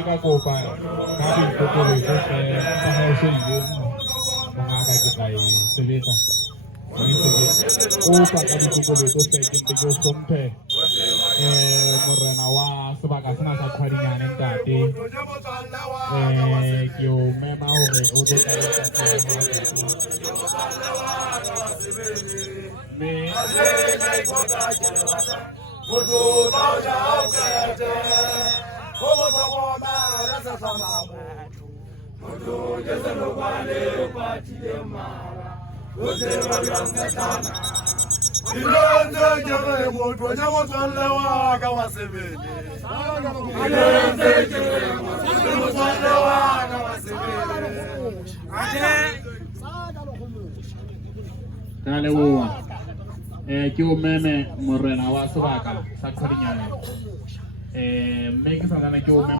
Ka kopa tapi betul itu pengusul itu mengakai kita selesa ini kopa kami betul itu kita juga sompe merenawa sebagai senasa harinya nanti kyo memang orang untuk kyo meme morena wa subaka sakarinya make sana kyo